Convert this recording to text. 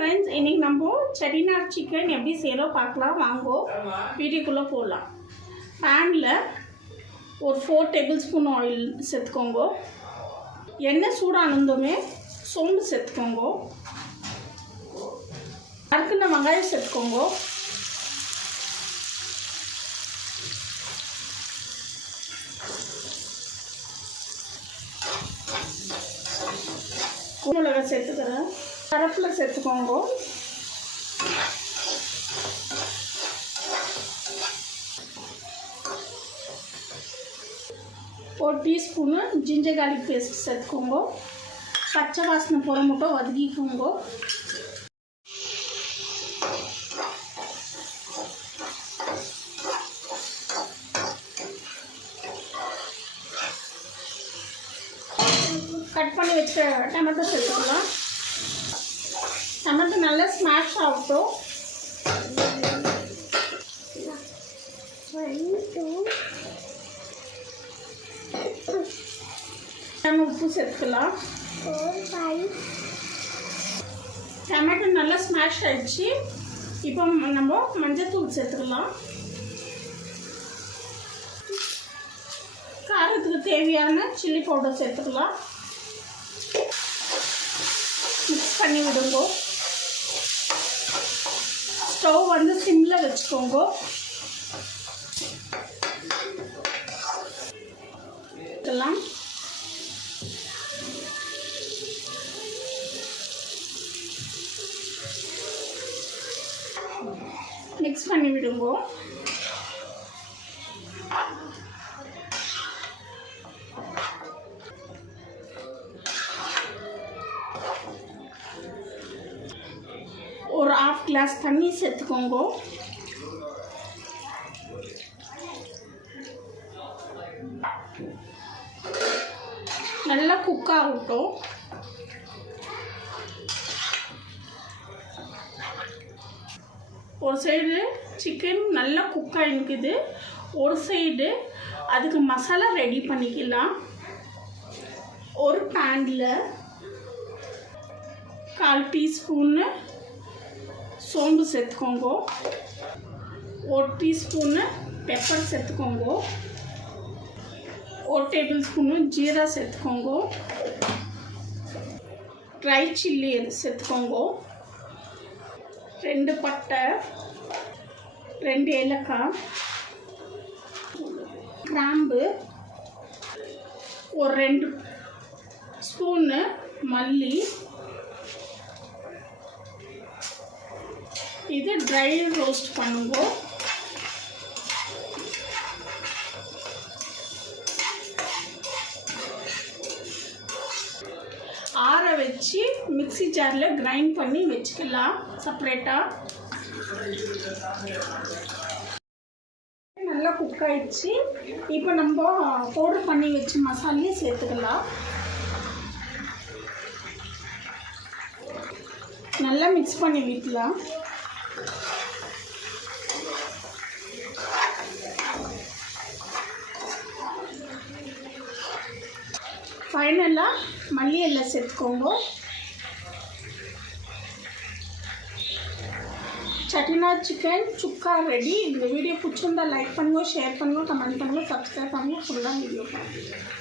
friends इन्हीं நம்ம Chettinad chicken எப்படி செய்யறோம் பார்க்கலாம் வாங்கோ வீடியோக்குள்ள போலாம் panல ஒரு 4 டேபிள்ஸ்பூன் ஆயில் சேர்த்துக்கோங்க எண்ணெய் சூடானதுமே சோம்பு சேர்த்துக்கோங்க அரைக்கின வெங்காயம் சேர்த்துக்கோங்க மிளகாய் சேர்த்துக்கிறேன் கருவேப்பிலை சேர்த்துக்கோங்க ஒரு டீஸ்பூனு ஜிஞ்சர் கார்லிக் பேஸ்ட் சேர்த்துக்கோங்க பச்சை வாசனை போட மட்டும் வதக்கிக்கோங்க कट பண்ணி வச்ச टमाटो சேர்த்துக்கலாம் टमाटो நல்லா ஸ்மாஷ் ஆகட்டும் நம்ம உப்பு சேர்த்துக்கலாம் टमाटो நல்லா ஸ்மாஷ் ஆயிடுச்சு இப்போ நம்ம மஞ்சள் தூள் சேர்த்துக்கலாம் காரத்துக்கு தேவையான சில்லி பவுடர் சேர்த்துக்கலாம் மிக்ஸ் பண்ணி விடுங்க ஸ்டவ் வந்து சிம்ல வச்சுக்கோங்க இதெல்லாம் மிக்ஸ் பண்ணி விடுங்க और हाफ ग्लास तண்ணி சேர்த்துக்கோங்க நல்லா குக் ஆகட்டும் ஒரு சைடு சிக்கன் நல்லா குக் ஆகிக்குது ஒரு சைடு அதுக்கு மசாலா ரெடி பண்ணிக்கலாம் ஒரு பேனில் 1/4 டீஸ்பூன்னு சோம்பு சேர்த்துக்கோங்க ஒரு டீஸ்பூன்னு பெப்பர் சேர்த்துக்கோங்க ஒரு டேபிள் ஸ்பூன்னு ஜீரா சேர்த்துக்கோங்க ட்ரை சில்லி சேர்த்துக்கோங்க 2 பட்டை 2 ஏலக்காய் கிராம்பு ஒரு 2 ஸ்பூன்னு மல்லி இது ட்ரை ரோஸ்ட் பண்ணுங்க ஆற வச்சு மிக்ஸி ஜாரில் கிரைண்ட் பண்ணி வச்சுக்கலாம் செப்பரேட்டாக நல்லா குக் ஆயிடுச்சு இப்போ நம்ம பவுடர் பண்ணி வச்சு மசாலையை சேர்த்துக்கலாம் நல்லா மிக்ஸ் பண்ணி விட்டுலாம் ஃபைனலாக மல்லி எல்லாம் சேர்த்துக்கோங்க செட்டிநாடு சிக்கன் சுக்கா ரெடி இந்த வீடியோ பிடிச்சிருந்தா லைக் பண்ணுங்க ஷேர் பண்ணுங்க கமெண்ட் பண்ணுங்க சப்ஸ்கிரைப் பண்ணுங்க ஃபுல்லாக வீடியோ பாருங்க